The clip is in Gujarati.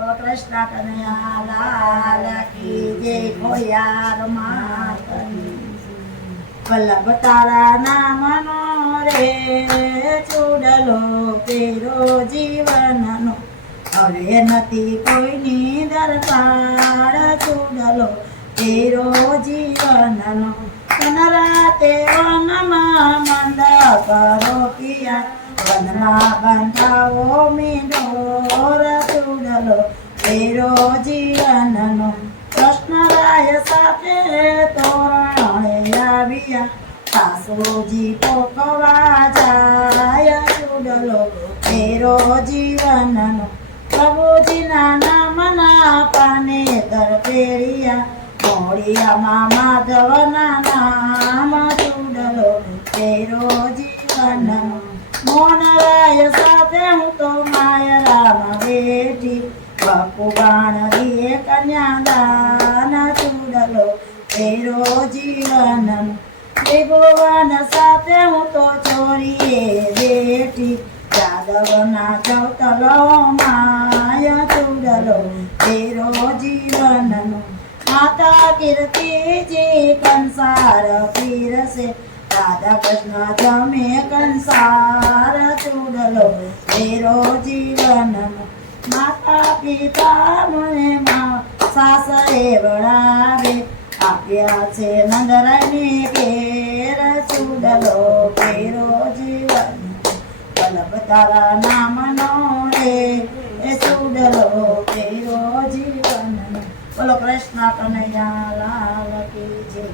કૃષ્ણ કનૈયા લાલ કી જય ખોડિયાર માતની વલ્લભ તારા નામનો રે ચૂડલો પેરો જીવનનો હવે નથી કોઈની દરબાર ચૂડલો પેરો જીવનનો રાતે વનમાં મંડપ રોપિયા વનમાં બંધાવો મીંડોર ચૂડલો પેરો જીવનનો કૃષ્ણરાય સાથે તોરણે આવ્યા સાસુજી પોકવા જાય ચૂડલો પેરો જીવનનો પ્રભુજીના નામના પાને દર પેરિયા મોડિયામાં માધવના નામ ચૂડલો પેરો જીવનનો મોનરાય સાથે હું તો માયરામાં બેઠી બાપુ બાણ દીએ કન્યાદાન ચૂડલો પેરો જીવનનો ત્રિભુવન સાથે હું તો ચોરીએ બેઠી યાદવના ચૌતલો માય ચૂડલો પેરો જીવનનો માતા કીર્તિજી કંસાર પીરસે રાધા કૃષ્ણ જમે કંસાર ચૂડલો પેરો જીવનનો માતા પિતા મને સાસરે વળાવે આપ્યા છે નંદરાયને ઘેર ચૂડલો પેરો જીવન વલ્લભ તારા નામનો રે એ ચૂડલો પેરો જીવન બોલો કૃષ્ણ કનૈયા લાલ કી જય।